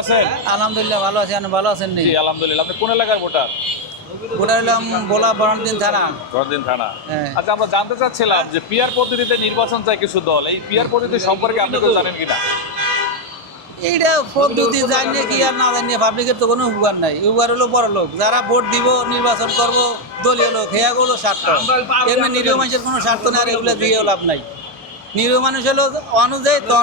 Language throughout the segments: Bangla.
আছেন? আলহামদুলিল্লাহ ভালো আছি ভালো আছেন জি আলহামদুলিল্লাহ। আপনি কোন এলাকার ভোটার? হলাম বরণদিন থানা। হ্যাঁ। আচ্ছা আমরা জানতে চাচ্ছিলাম যে পিয়ার পদ্ধতিতে নির্বাচন চায় কিছু দল। এই পিয়ার পদ্ধতি সম্পর্কে আপনি তো জানেন কিনা? এইটা পদ্ধতি জানিয়ে কি আর না জানিয়ে পাবলিকের তো কোনো উপকার নাই। উপকার হলো বড় লোক। যারা ভোট দিব নির্বাচন করব দলীয় লোক হেয়াগুলো স্বার্থ। এমনি নিরীহ মানুষের কোনো স্বার্থ নেই আর এগুলো দিয়েও লাভ নাই। নিরীহ মানুষ হলো অনুযায়ী তো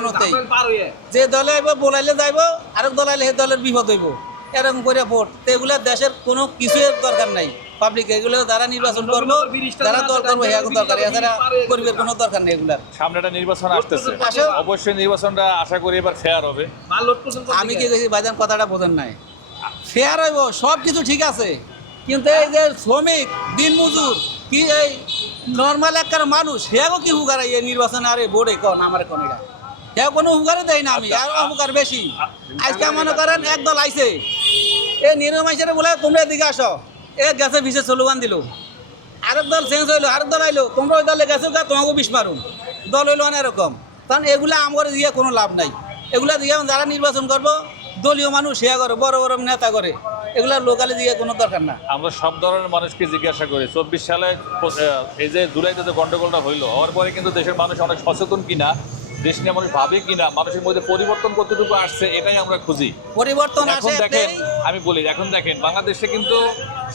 যে দলে আইব বলাইলে যাইব আরেক দল আইলে সে দলের বিপদ হইব। এরকম করে ভোট। তো এগুলা দেশের কোনো কিছুই দরকার নাই। পাবলিক এগুলো যারা নির্বাচন করব যারা দল করব হেয়াগুলো দরকার এছাড়া পরিবের কোনো দরকার নেই এগুলার। সামনে একটা নির্বাচন আসতেছে। অবশ্যই নির্বাচনটা আশা করি এবার ফেয়ার হবে। আমি কি দেখি ভাইজান কথাটা বোঝেন নাই? ফেয়ার হইব সব কিছু ঠিক আছে। কিন্তু এই যে শ্রমিক দিন মজুর কি এই নর্মাল একটা মানুষ হেগো কি হুকার এই নির্বাচন? আরে বোর্ডে কন আমার কোন এটা। কোনো হুকারে দেয় না আমি আর হুকার বেশি। আজকে মনে করেন একদল আইছে। এ নিরীহ মানুষের বলে তোমরা এদিকে আসো। এ গেছে ভিসে স্লোগান দিল। আরেক দল চেঞ্জ হইল আরেক দল আইলো। তোমরা ওই দলে গেছো গা তোমাকে বিষ মারুন দল হইল অনেক রকম। কারণ এগুলা আমার দিয়ে কোনো লাভ নাই। এগুলা দিয়ে যারা নির্বাচন করব দলীয় মানুষ হেয়া করে বড় বড় নেতা করে। এগুলা লোকালে দিয়ে কোনো দরকার না। আমরা সব ধরনের মানুষকে জিজ্ঞাসা করি। চব্বিশ সালে এই যে জুলাইতে যে গন্ডগোলটা হইল, হওয়ার পরে কিন্তু দেশের মানুষ অনেক সচেতন কিনা দেশ নিয়ে মানুষ ভাবে কিনা মানুষের মধ্যে পরিবর্তন কতটুকু আসছে এটাই আমরা খুঁজি। পরিবর্তন এখন দেখেন আমি বলি এখন দেখেন বাংলাদেশে কিন্তু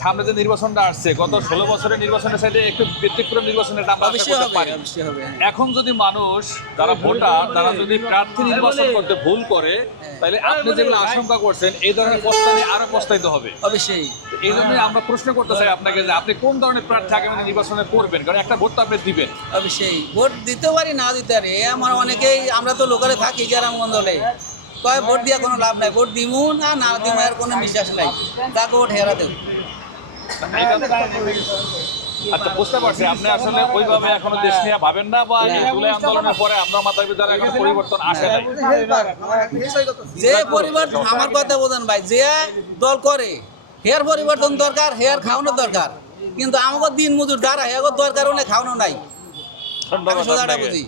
সামনে যে নির্বাচনটা আসছে গত ষোলো বছরের নির্বাচনের সাইডে একটু ব্যতিক্রম নির্বাচনের হ্যাঁ। এখন যদি মানুষ যারা ভোটার তারা যদি প্রার্থী নির্বাচন করতে ভুল করে তাহলে আপনি যেগুলো আশঙ্কা করছেন এই ধরনের প্রস্তাবে আরও প্রস্তাবিত হবে। অবশ্যই। এই জন্য আমরা প্রশ্ন করতে চাই আপনাকে যে আপনি কোন ধরনের প্রার্থী আগামী নির্বাচনে করবেন? কারণ একটা ভোট তো আপনি দিবেন। অবশ্যই। ভোট দিতে পারি না দিতে পারি আমার আমার অনেকেই আমরা তো লোকালে থাকি গ্রামগঞ্জ হলে কয় ভোট দিয়া কোনো লাভ নাই ভোট দিমু না না দিমু এর কোনো বিশ্বাস নাই। তাকে ভোট হেরা দেব। আচ্ছা বুঝতে পারছি। আপনি আসলে ওইভাবে এখনও দেশ নিয়ে ভাবেন না বা জুলাই আন্দোলনের পরে আপনার মাথার ভিতরে এখন পরিবর্তন আসে নাই? যে পরিবর্তন আমার কথা বোঝেন ভাই যে দল করে হেয়ার পরিবর্তন দরকার হেয়ার খাওয়ানোর দরকার। কিন্তু আমাকে দিন মজুর দ্বারা হেয়ার দরকার খাওয়ানো নাই। আমি সোজাটা বুঝি।